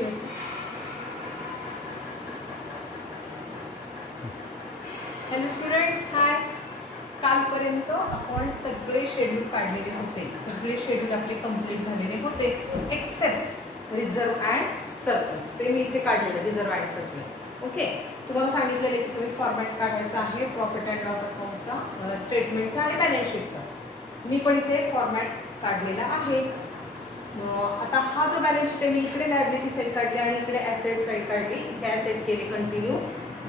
व्यवस्थित. Hello students, हाय. कालपर्यंत आपण सगळे शेड्यूल काढलेले होते, सगळे शेड्यूल आपले कंप्लीट झालेले होते एक्सेप्ट रिझर्व अँड सरप्लस. ते मी इथे काढलेले रिझर्व अँड सरप्लस. ओके, तुम्हाला सांगितलेले की तुम्ही फॉर्मॅट काढायचा आहे प्रॉफिट अँड लॉस अकाउंटचा, स्टेटमेंटचा आणि बॅलन्स शीटचा. मी पण इथे फॉर्मॅट काढलेला आहे. आता हा जो बॅलन्स शीट आहे, मी इकडे लायबिलिटी साईड काढली आणि इकडे ॲसेट साईड काढली. इथे ॲसेट केली कंटिन्यू,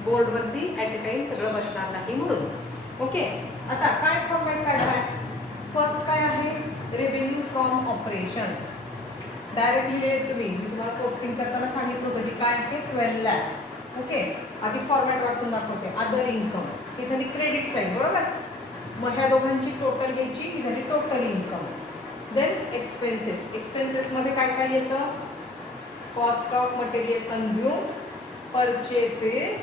बोर्डवरती ॲट अ टाइम सगळं बसणार नाही म्हणून. ओके, आता काय फॉर्मॅट काढलाय? फर्स्ट काय आहे? Revenue from operations. डायरेक्ट लिहिले तुम्ही, मी तुम्हाला पोस्टिंग करताना सांगितलं होतं की काय आहे 12 लाख. ओके, आधी फॉर्मॅट वाचून दाखवते. अदर इन्कम ही झाली क्रेडिट साईड, बरोबर. मग ह्या दोघांची टोटल घ्यायची, ही झाली टोटल इन्कम. Then expenses. एक्सपेन्सेसमध्ये काय काय येतं? Cost of material consume, purchases,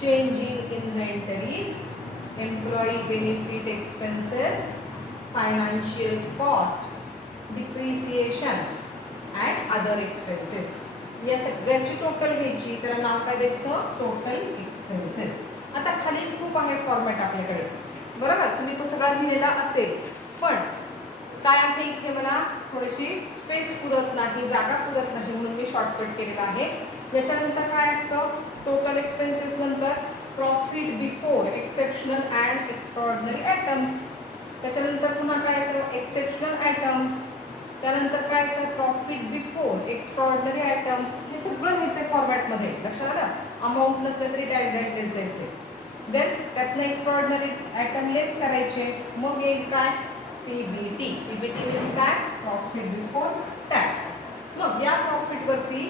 change in inventories, employee benefit expenses, financial cost, depreciation and other expenses. या सगळ्यांची टोटल घ्यायची, त्याला नाव काय द्यायचं? Total expenses. आता खाली खूप आहे फॉर्मॅट आपल्याकडे, बरोबर. तुम्ही तो सगळा लिहिलेला असेल, पण काय आहे इथे मला थोडीशी स्पेस पुरत नाही, जागा पुरत नाही, म्हणून मी शॉर्टकट केलेला आहे. याच्यानंतर काय असतं? टोटल एक्सपेन्सेस नंतर profit before exceptional and extraordinary items. त्याच्यानंतर पुन्हा काय येतं? Exceptional items. त्यानंतर काय येतं? Profit before extraordinary items. हे सगळं लिहायचं फॉर्मॅटमध्ये, लक्षात आलं. अमाऊंट नसलं तरी डॅश डॅश देत जायचे. देन त्यातनं एक्स्ट्रॉर्डनरी आयटम लेस करायचे, मग येईल काय? पीबीटी. पीबीटी मीन्स काय? Profit before tax. मग या प्रॉफिटवरती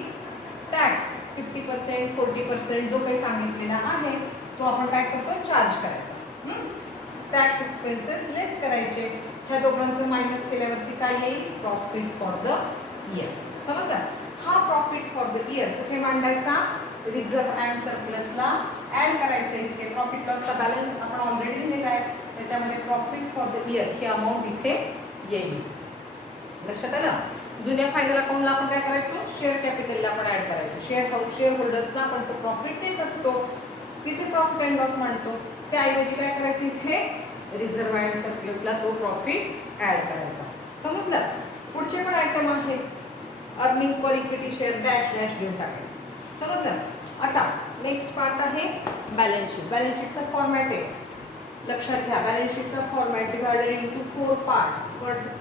टॅक्स 50%, 40% जो काही सांगितलेला आहे तो आपण काय करतो? चार्ज करायचा. टॅक्स एक्सपेन्सेस लेस करायचे. ह्या दोघांचं मायनस केल्यावरती काय येईल? Profit for the year. समजलं? हा प्रॉफिट फॉर द इयर कुठे मांडायचा? रिझर्व अँड सरप्लसला ॲड करायचं. इथे प्रॉफिट लॉसचा बॅलन्स आपण ऑलरेडी लिहिलेला आहे, त्याच्यामध्ये profit for the year he amount इथे येईल. लक्षात आलं? जुन्या फायनल अकाउंटला आपण काय करायचो? शेअर कॅपिटलला आपण ॲड करायचो. शेअर होल्डर्सला आपण तो प्रॉफिट देत असतो, तिथे प्रॉफिट अँड लॉस मांडतो. त्याऐवजी काय करायचं? इथे रिझर्व अँड सरप्लसला तो प्रॉफिट ॲड करायचा. समजलं? पुढचे पण आयटम आहेत. Earning per equity share dash dash देऊन टाकायचं. समजलं? आता नेक्स्ट पार्ट आहे बॅलन्स शीट. बॅलन्स शीटचा फॉर्मॅट आहे, लक्षात घ्या. बॅलन्स शीटचा format divided into 4 parts.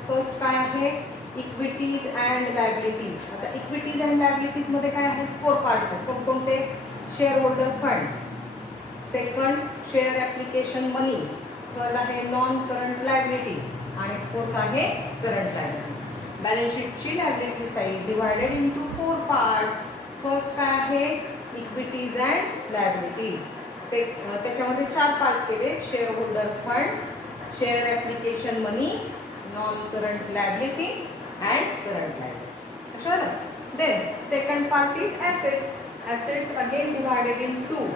First काय आहे? Equities and liabilities. आता इक्विटीज अँड लायबिलिटीज मध्ये काय आहेत? 4 पार्ट्स आहेत. कोणकोणते? Shareholder fund, second share application money, third आहे नॉन करंट लायबिलिटी आणि फोर्थ आहे करंट लायबिलिटी. बॅलन्स शीटची liability side divided into 4 parts. First काय आहे? Equities and liabilities. त्याच्यामध्ये 4 पार्ट केले. Shareholder fund, share application money, non current liability and current liability. लक्षात आलं? Then second part is assets. Assets again divided in 2.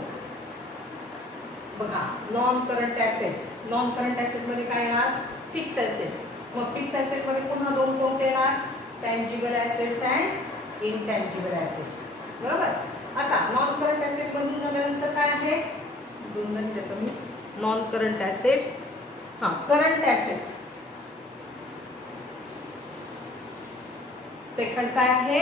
बघा, non current assets. Non current ॲसेटमध्ये काय येणार? Fix asset. मग fix ॲसेटमध्ये पुन्हा 2 कोणते येणार? Tangible assets and intangible assets. बरोबर. आता नॉन करंट ॲसेट बंद झाल्यानंतर काय आहे? 2 देतो मी. Non current assets, current assets. Second काय आहे?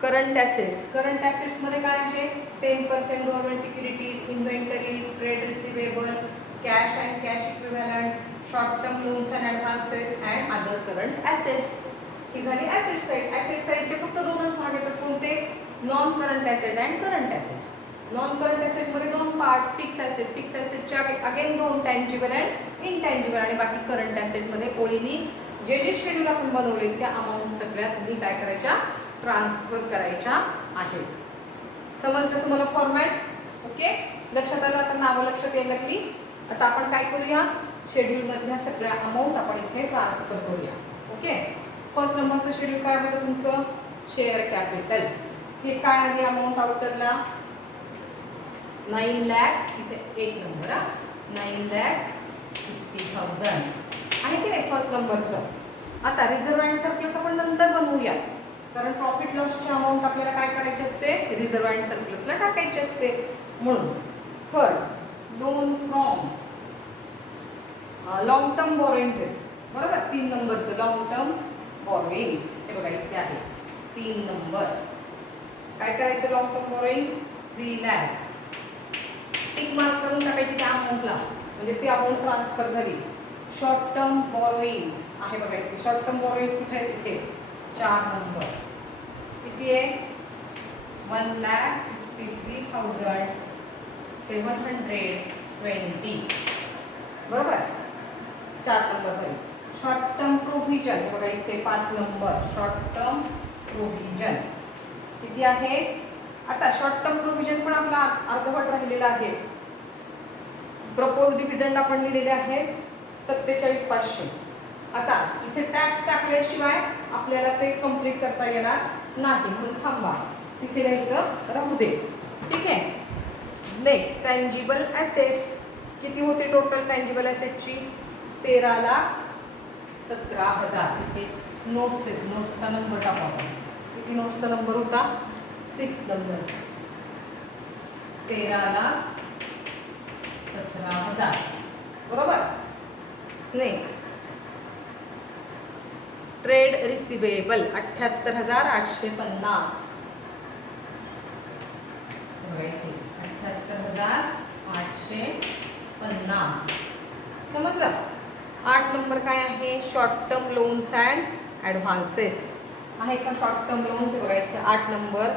Current assets. करंट ॲसेट्स मध्ये काय आहे? 10% government securities, inventories, trade receivable, cash and cash equivalent, short term loans and advances and other current assets. ही झाली ॲसेट साईड. ॲसेट साईडचे फक्त 2च भाग येतात. कोणते? Non current asset and current asset. Non current ॲसेटमध्ये 2 पार्ट. Fix asset. फिक्स ॲसेटच्या again 2 tangible and intangible. आणि बाकी करंट ॲसेटमध्ये ओळीनी जे जे शेड्यूल आपण बनवले त्या अमाऊंट सगळ्या तुम्ही काय करायच्या? ट्रान्सफर करायच्या आहेत. समजलं तुम्हाला फॉर्मॅट? ओके, लक्षात आलं? आता नावं लक्षात यायला लागली. आता आपण काय करूया? शेड्यूलमधल्या सगळ्या अमाऊंट आपण इथे ट्रान्सफर करूया. ओके, फर्स्ट नंबरचं शेड्यूल काय होतं तुमचं? Share capital. हे काय आहे अमाऊंट आउटरला? 9 लाख. इथे 1 नंबर 9,50,000 आहे की नाही फर्स्ट नंबरचं. आता रिझर्व अँड सरप्लस कारण प्रॉफिट लॉसची अमाऊंट आपल्याला काय करायची असते, रिझर्व्ह अँड सरप्लसला टाकायची असते. म्हणून third loan from long term borrowings आहेत बरोबर. 3 नंबरचं लॉंग टर्म बॉरोइंग्स हे बघा इथे आहे 3 नंबर. काय करायचं long term borrowing 3 lakh tick mark करून टाकायची त्या अमाऊंटला, म्हणजे ती अमाऊंट ट्रान्सफर झाली. शॉर्ट टर्म बॉरोइंग्स आहे बघा इथे. शॉर्ट टर्म बॉरोइंग्स कुठे आहे, इथे 4 नंबर. किती आहे 1,63,720 बरोबर. 4 नंबर झाली. शॉर्ट टर्म प्रोव्हिजन बघा इथे 5 नंबर. शॉर्ट टर्म प्रोव्हिजन किती आहे. आता शॉर्ट टर्म प्रोव्हिजन पण आपला अर्धवट राहिलेला आहे. प्रपोज डिव्हिडंड आपण दिलेले आहे 47,500. आता इथे टॅक्स टाकल्याशिवाय आपल्याला ते कंप्लीट करता येणार नाही, म्हणून थांबा तिथे लिहायचं राहू दे. ठीक आहे. नेक्स्ट टँजिबल ॲसेट्स किती होते टोटल टँजिबल ॲसेटची 13,17,000. इथे नोट्स आहेत, नोट्सचा नंबर टाका आपण. किती नोट्सचा नंबर होता 6 नंबर. 13,17,000 बरोबर. Next trade receivable 78,850. 78,850 समजलं. 8 नंबर काय आहे short term loans and advances आहे का. शॉर्ट टर्म लोन्स बघा इथे 8 number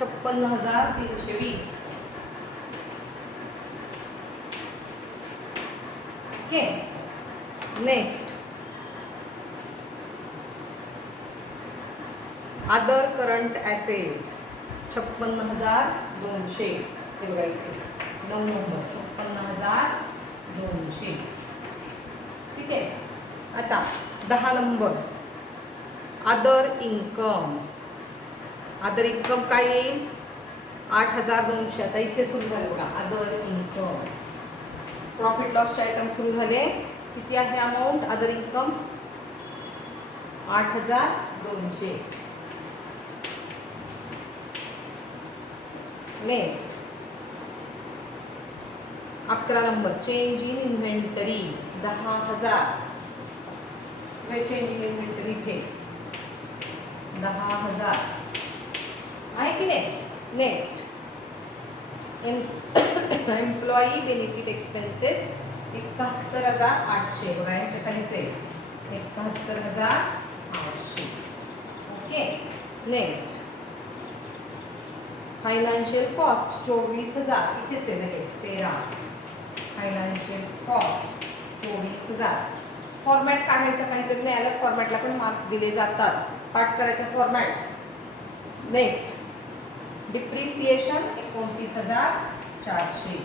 56,320. Okay. Next other current assets 56,200 हे बघा इथे 9 नंबर 56,200. ठीक आहे. आता 10 number other income. Other income काय येईल 8,200. आता इथे सुरू झाले बघा अदर इन्कम. प्रॉफिट लॉसचे आयटम सुरू झाले. किती आहे amount other income 8,200. Next 11 number change in inventory 10,000. Change in inventory इथे 10,000 आहे की नाही. नेक्स्ट एम्प्लॉई बेनिफिट एक्सपेन्सेस 71,800 बघा याच्या खालीच आहे 71,800. ओके. नेक्स्ट फायनान्शियल कॉस्ट 24,000 इथेच आहे लगेच 13. Financial cost 24,000. फॉर्मॅट काढायचा पाहिजे नाही अलग फॉर्मॅटला पण मार्क दिले जातात. पाठ करायचा format. Next depreciation 29,400.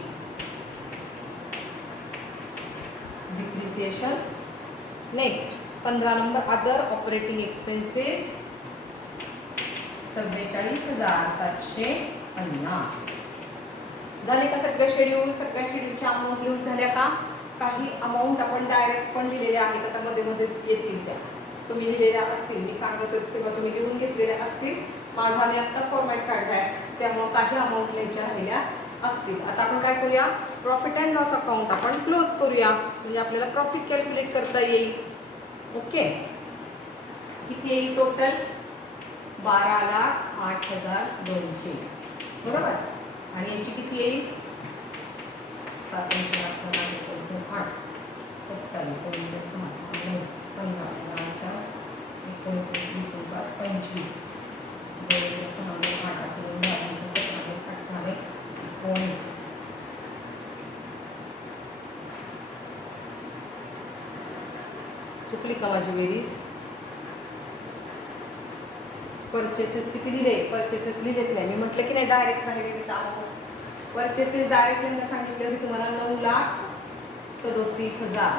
Depreciation. Next 15 number other operating expenses 44,750. झाले का सगळं शेड्यूल. सगळ्या शेड्यूलच्या अमाऊंट लिहून झाल्या का. काही अमाऊंट आपण डायरेक्ट पण लिहिलेल्या आहेत. आता मध्ये मध्ये येतील त्या तुम्ही लिहिलेल्या असतील. मी सांगत होते तेव्हा तुम्ही लिहून घेतलेल्या असतील. माझा मी आत्ता फॉर्मॅट काढलाय त्यामुळे काही अमाऊंट लिहायच्या राहिल्या असतील. आता आपण काय करूया प्रॉफिट अँड लॉस अकाउंट आपण क्लोज करूया म्हणजे आपल्याला प्रॉफिट कॅल्क्युलेट करता येईल. ओके. किती येईल टोटल 12,08,200 बरोबर. आणि याची किती येईल 7,8,8 27 15 19 25 19. चुकली का माझी बेरीज. परचेसेस किती लिहिले परचेसेस लिहिलेच नाही. मी म्हटलं की नाही डायरेक्ट राहिले परचेसेस डायरेक्ट लिहायला सांगितलं की तुम्हाला 9,37,000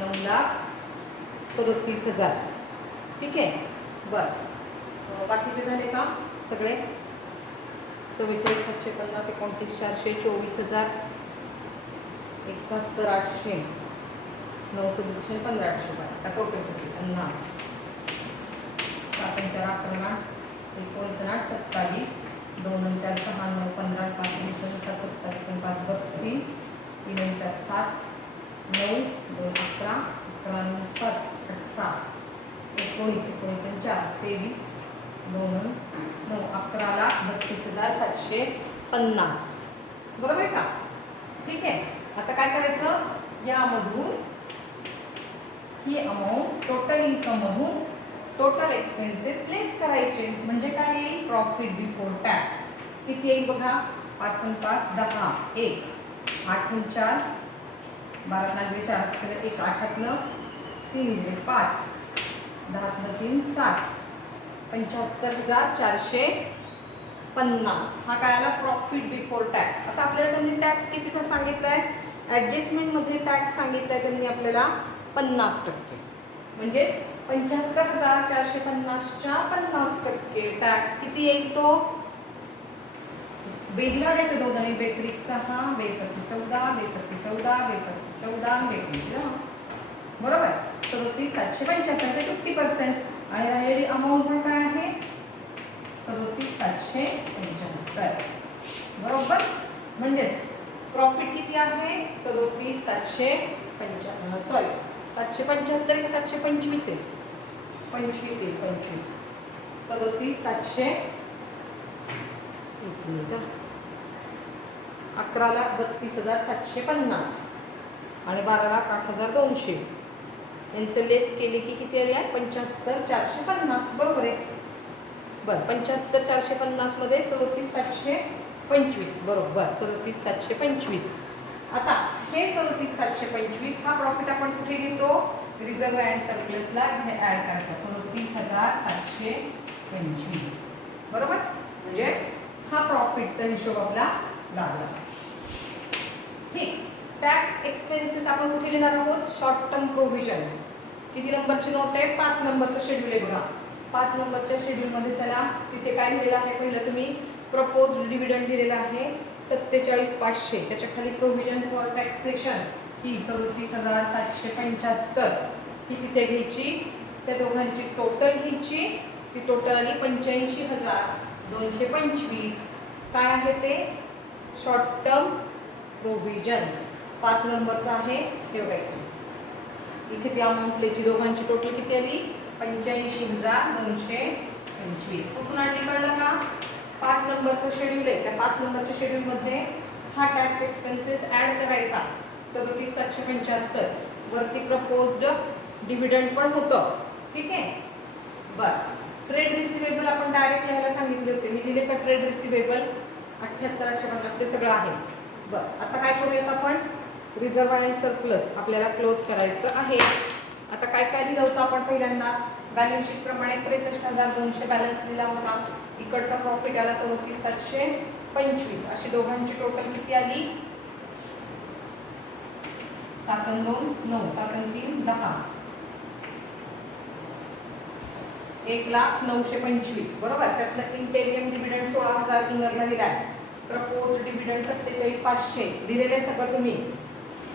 9,37,000. ठीक आहे. बरं बाकीचे झाले का सगळे 44,750 29,400 24,000 71,800 9,15,800 आता टोटल 50 4 11 19 8 27 2 2 4 6 9 15 5 20 7 27 5 32 3 4 7 9 2 11 11 7 18 19 19 4 23 2 9 11 लाख 32,750 बरोबर आहे का? ठीक आहे. आता काय करायचं, यामधून ही अमाऊंट टोटल इन्कम मधून टोटल एक्सपेन्सेस लेस करायचे. म्हणजे काय येईल, प्रॉफिट बिफोर टॅक्स. किती येईल बघा, 5 आणि 5 10, 1 8 आणि 4 12 आणि 4 चला 1 8 न 3 दिले 5 10 न 3 7 75,450 हा काय आला प्रॉफिट बिफोर टॅक्स. आता आपल्याला त्यांनी टॅक्स किती का सांगितलाय, ॲडजस्टमेंटमध्ये टॅक्स सांगितलाय त्यांनी आपल्याला 50%. म्हणजेच 75,450च्या 50% टॅक्स किती येईल, तो बेरीला द्यायचं. 2 आणि बेत्रिक 6 बेसत्ती 14 बेसत्ती 14 बेसत्ती 14 बेत्रिक 10 बरोबर. 37,775चे 50% आणि राहिलेली अमाऊंट पण काय आहे 37,775 बरोबर. म्हणजेच प्रॉफिट किती आहे 37,775 सॉरी 775 की 725 आहे 25 आहे 25 37,700 11,32,750 आणि 12,08,200 यांचं लेस केले की किती आले 75,450 बरोबर आहे. बरं 75,450 मध्ये 37,725 बरोबर 37,725. आता हे 37,725 हा प्रॉफिट आपण कुठे घेतो, रिझर्व्ह अँड सरप्लसला ऍड करायचा 37,725 बरोबर. म्हणजे हा प्रॉफिटचा हिशोब आपला लागला. ठीक. टॅक्स एक्सपेन्सेस आपण कुठे लिहिणार आहोत, शॉर्ट टर्म प्रोव्हिजन. किती नंबरची नोट आहे, 5 नंबरचं शेड्यूल आहे बघा. 5 नंबरच्या शेड्यूलमध्ये चला, तिथे काय लिहिलेलं आहे, पहिलं तुम्ही प्रपोज्ड डिव्हिडंड दिलेला आहे 47,500. त्याच्या खाली प्रोव्हिजन फॉर टॅक्सेशन ही 37,775 ही तिथे घ्यायची. त्या दोघांची टोटल घ्यायची, ती टोटल आली 85,225. काय आहे ते, शॉर्ट टर्म प्रोव्हिजन्स. 5 नंबरचा आहे हे बघा, इथे ती अमाऊंट लिहायची. दोघांची टोटल किती आली 85,225. कुठून आणली कळलं का, 5 नंबरचं शेड्यूल आहे. त्या 5 नंबरच्या शेड्यूलमध्ये हा टॅक्स एक्सपेन्सेस ॲड करायचा 37,775. वरती प्रपोज्ड डिव्हिडंड पण होतं. ठीक आहे. बरं ट्रेड रिसिवेबल आपण डायरेक्ट लिहायला सांगितले होते, मी दिले का ट्रेड रिसिवेबल 78,850 ते सगळं आहे. बरं आता काय करूयात आपण, रिझर्व्ह अँड सरप्लस आपल्याला क्लोज करायचं आहे. आता काय काय दिलं होतं आपण पहिल्यांदा, बॅलन्स शीट प्रमाणे 63,200 बॅलन्स दिला होता. इकडचा प्रॉफिट आला 37,725. अशी दोघांची टोटल किती आली 7 आणि 2 9 7 आणि 3 10 1,09,25 बरोबर. त्यातलं इंटेरियम डिव्हिडंड 16,000 इनरला दिलाय. प्रपोज डिव्हिडंड 47,500 दिलेले सगळं तुम्ही.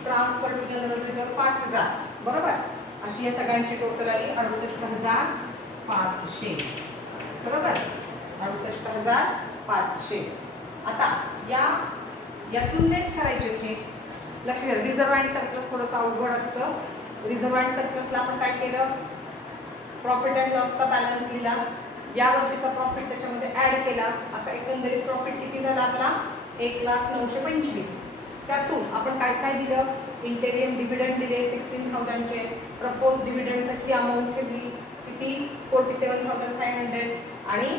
ट्रान्सफर टू जनरल रिझर्व्ह 5,000 बरोबर. अशी या सगळ्यांची टोटल आली 68,500 बरोबर. 68,500. आता यातून लेस करायचे हे लक्षात घ्या. रिझर्व्ह अँड सरप्लस थोडंसं अवघड असतं. रिझर्व्ह अँड सरप्लसला आपण काय केलं, प्रॉफिट अँड लॉसचा बॅलन्स लिहिला, या वर्षीचा प्रॉफिट त्याच्यामध्ये ॲड केला. असा एकंदरीत प्रॉफिट किती झाला आपला 1,09,25. त्यातून आपण काय काय दिलं, इंटेरियम डिव्हिडंड दिले 16,000चे. प्रपोज डिव्हिडंडसाठी अमाऊंट ठेवली किती 47,500 आणि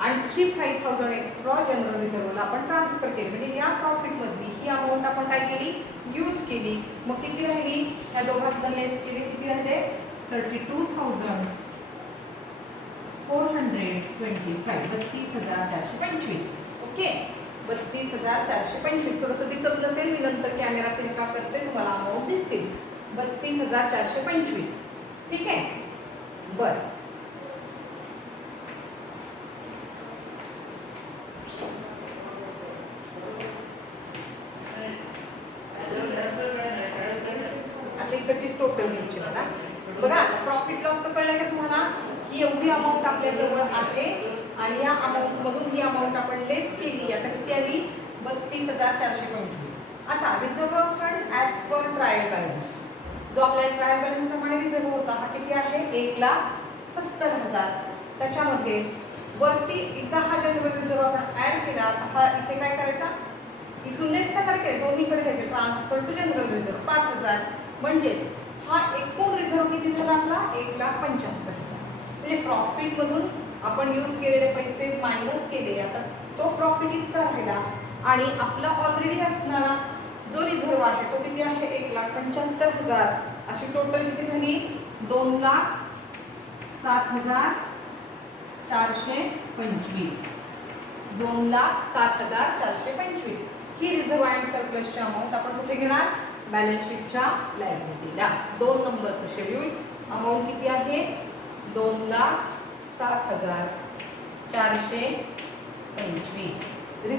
आणखी 5,000 एक्स्ट्रा जनरल रिझर्व्हला आपण ट्रान्सफर केली. म्हणजे या प्रॉफिटमधली ही अमाऊंट आपण काय केली यूज केली. मग किती राहिली, ह्या दोघांना लेस केली, किती राहिले 32,425 32,425. ओके 32,425. थोडंसं दिसत नसेल, मी नंतर कॅमेरा तिरका करते, तुम्हाला अमाऊंट दिसतील. 32,425. ठीक आहे. बरं आता इकडचीच टोटल घ्यायची मला. बघा प्रॉफिट लॉस तर कळलं का तुम्हाला, ही एवढी अमाऊंट आपल्याजवळ आहे आणि या अमाऊंटमधून ही अमाऊंट आपण लेस केली. आता किती आली? 32,425. आता reserve fund as per trial balance, जो आपल्या ट्रायल बॅलन्स प्रमाणे रिझर्व्ह होता हा किती आहे? 1,70,000. त्याच्यामध्ये वरती एकदा हा जनरल रिझर्व्ह आपण ऍड केला, हा इथे काय करायचा? इथून लेस काय करायचं? दोन्हीकडे घ्यायचे, ट्रान्सफर टू जनरल रिझर्व्ह 5,000. म्हणजेच हा एकूण रिझर्व्ह किती झाला आपला? 1,75,000. म्हणजे प्रॉफिटमधून आपण यूज केलेले पैसे मायनस केले, आता तो प्रॉफिट इतका राहिला आणि आपला ऑलरेडी असणारा जो रिझर्व्ह आहे तो किती आहे? 1,75,000. अशी टोटल किती झाली? 2,07,425. 2,07,425 ही रिझर्व्ह अँड सरप्लसची अमाऊंट आपण कुठे घेणार? बॅलन्स शीटच्या लायबिलिटीला. 2 नंबरचं शेड्यूल अमाऊंट किती आहे? 2,07,425. रिझर्व्ह